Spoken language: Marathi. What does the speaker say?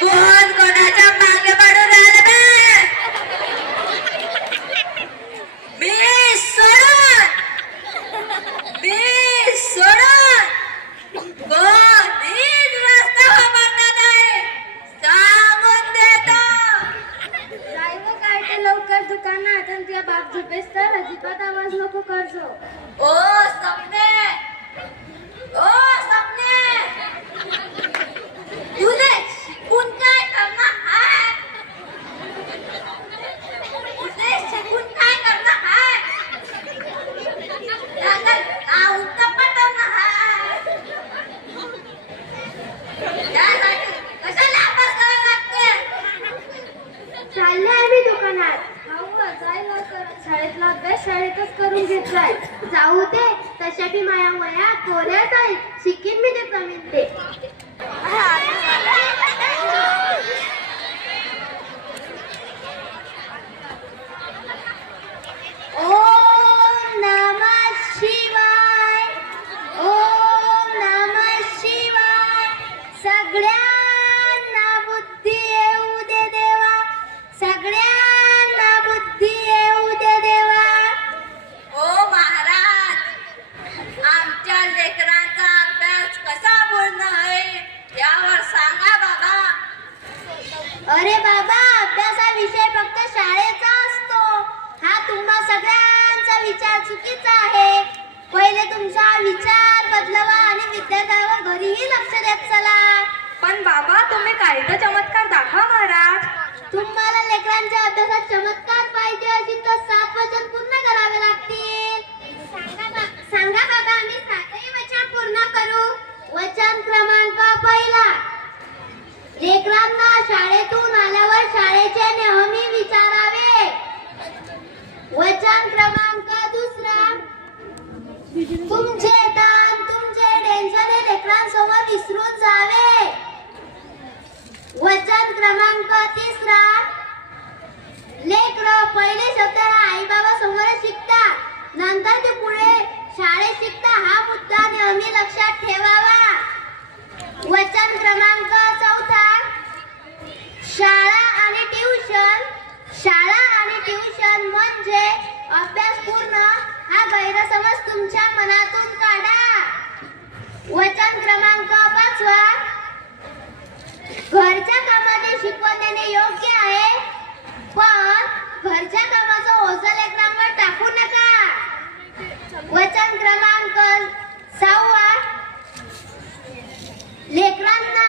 कोण कोणाच्या मागे पडून आलं बे? मी सोडून कोणीच रस्ता वापरणार नाही सांगून देतो. जायव काय ते लवकर दुकानात आणि तुझ्या बाप झोपेस तर अजिबात आवाज नको करजो. ओ सपने, ओ सपने, तुले शिकून काय करणार आहे? तुले शिकून काय करणार आहे? त्याचं नाव पटवणार आहे. त्यासाठी कशाला अभ्यास करायला लागते? चालले आम्ही दुकानात. हाऊ जाय लवकर. शाळेतला अभ्यास शाळेतच करून घेतलाय. जाऊ दे तशा बी माया वया कोऱ्यात आहे. शिकीन मी ते जमीन ते. ओम नमः शिवाय. ओम नमः शिवाय. सगळ्यांना बुद्धी येऊ दे देवा. सगळ्यांना बुद्धी येऊ दे देवा. ओ महाराज, आमच्या लेकरांचा अभ्यास कसा पूर्ण आहे यावर सांगा बाबा. अरे बाबा, अभ्यास हा विषय फक्त शाळेचा असतो. हा तुम्हा सगळ्यांचा विचार चुकीचा आहे. पहिले तुमचा विचार बदलवा आणि विद्यार्थ्यांवर घरीही लक्ष देत चला. पण बाबा, तुम्ही काही तर चमत्कार दाखवा महाराज. तुम्हाला लेकरांच्या अभ्यासात चमत्कार पाहिजे असेल तर 7 वचन पूर्ण करावे लागतील. सांगा बाबा, आम्ही 7ही वचन पूर्ण करू. वचन क्रमांक पहिला, लेकरांना शाळेतून आल्यावर शाळेचे नेहमी विचारावे. वचन क्रमांक दुसरा, तुमचे ताण तुमचे टेन्शन हे लेकरांसमोर विसरून जावे. वचन क्रमांक तिसरा, लेकरं पहिले शब्द आई बाबा समोर शिकता, नंतर ते पुढे शाळेत शिकता हा मुद्दा नेहमी लक्षात ठेवावा. वचन क्रमांक चौथा, शाळा आणि ट्युशन म्हणजे अभ्यास पूर्ण हा गैरसमज तुमच्या मनातून काढा. वचन क्रमांक पाचवा, घरच्या कामाने शिकवण देणे योग्य आहे, पण घरच्या कामाचं ओझं लेकरांवर टाकू नका. वचन क्रमांक 6, लेकरांना